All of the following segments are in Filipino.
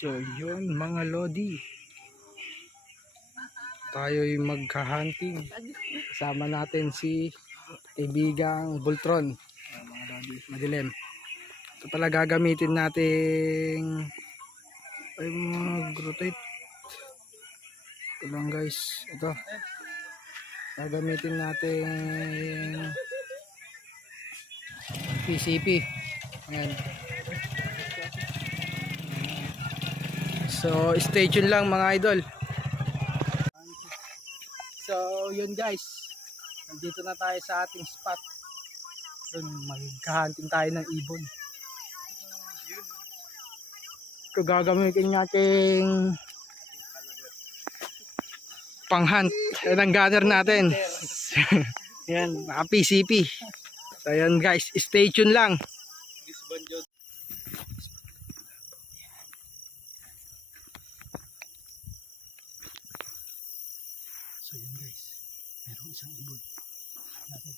So yun mga lodi, tayo'y magka-hunting. Kasama natin si kaibigang Voltron, mga lodi, madilim. Ito pala gagamitin nating ay mag-rotate. Ito lang guys, ito gagamitin nating PCP. Ayan. So stay tuned lang mga idol. So yun guys, nandito na tayo sa ating spot. Yun, magka-hunting tayo ng ibon. Ito gagamitin nating pang-hunt. Yan ang gunner natin. Yan, mga PCP. So yan guys, stay tuned lang. So yun guys, merong isang ibon natin.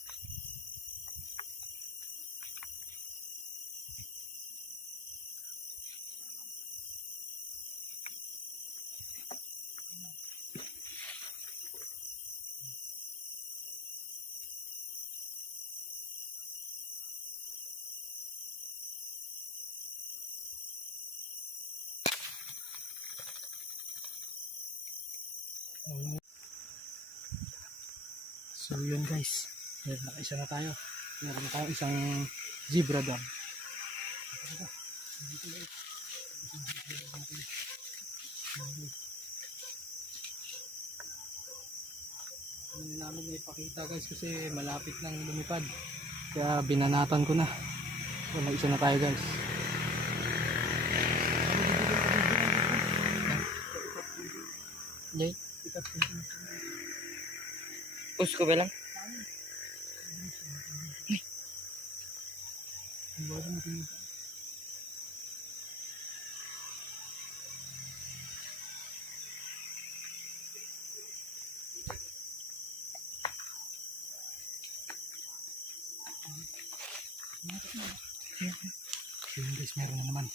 So yun guys, nakaisa na tayo. Meron na tayo isang zebra dam. Hindi namin na ipakita guys kasi malapit nang lumipad. Kaya binanatan ko na. So isa na tayo guys. Jay, push ko ba lang? Yun guys, meron na naman.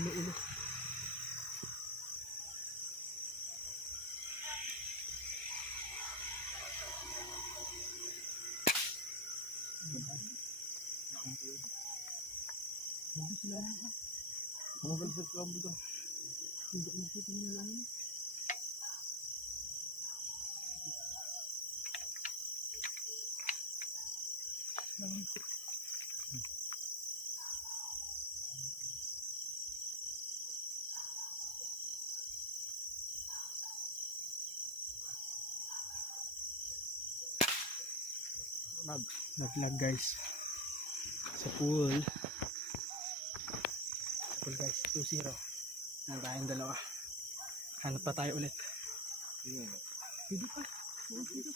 Ulo. Naglag guys sa pool guys, 2-0 na tayong dalawa. Hanap pa tayo ulit. Pwede pa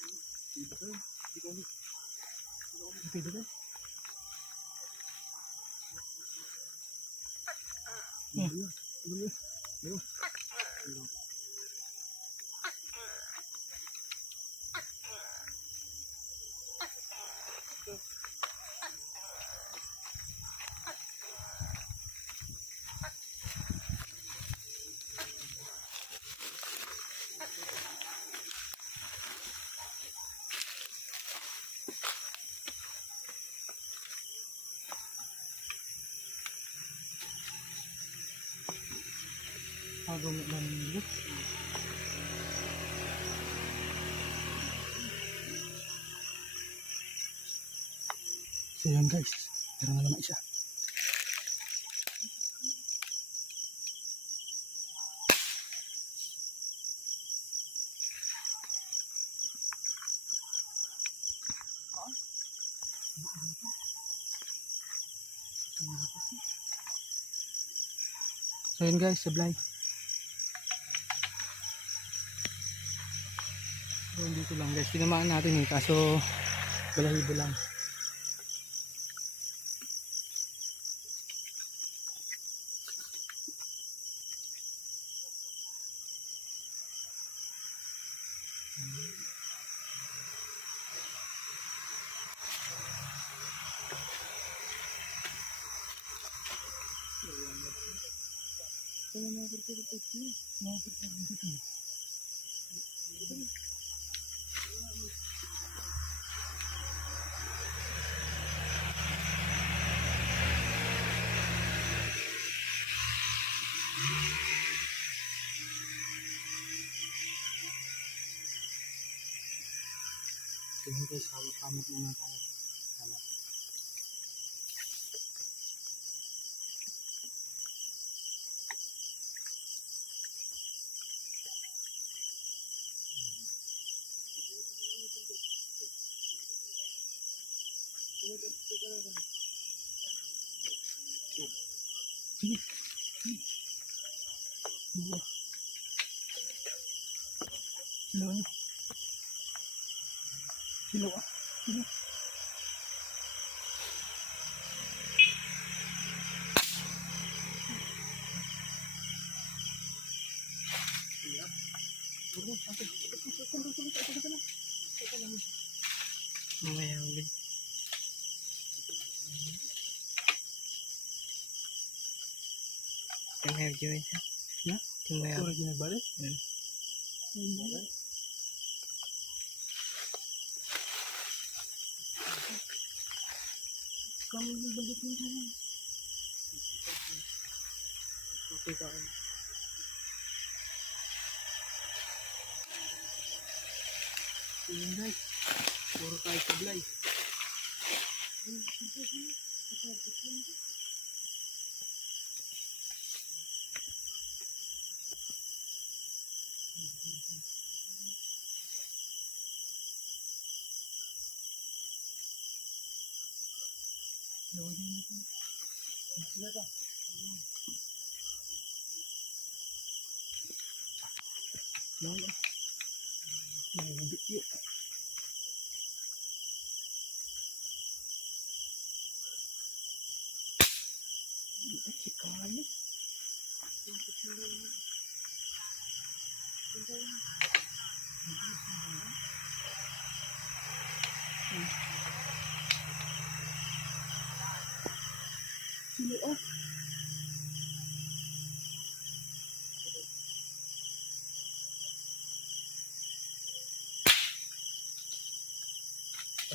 gumit lang nito. So yan guys, meron na naman isa. So yun guys, sablay. So dito lang guys, tinamaan natin eh, kaso balahibo lang. Tingin guys, hamot muna tayo. Hamot. Silo ah. Silo. Mamaya ulit. Tingnan mo yun siya. Na? Tingnan mo yun. Balik? Kamu balik mo dyan. Okay ka. Tingnan guys. Puro tayo sablay.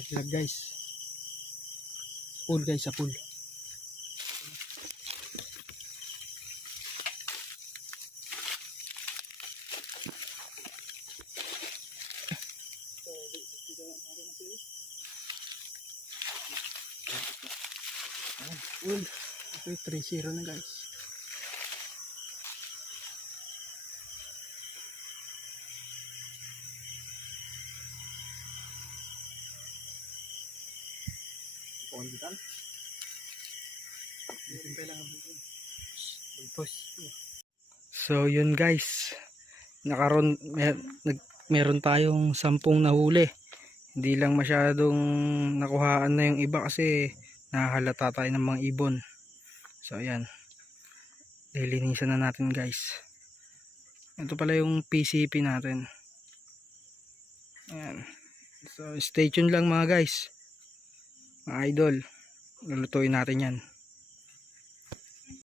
Paglag guys. Pool guys, sa pool. Pool. Ito 3-0 na guys. Konditan. So yun guys, meron tayong 10 nahuli. Hindi lang masyadong nakuhaan na yung iba kasi nahalata tayo ng mga ibon. So ayan, lilinisan na natin guys. Ito pala yung PCP natin. Ayan. So stay tuned lang mga guys, mga idol, lulutuin natin yan.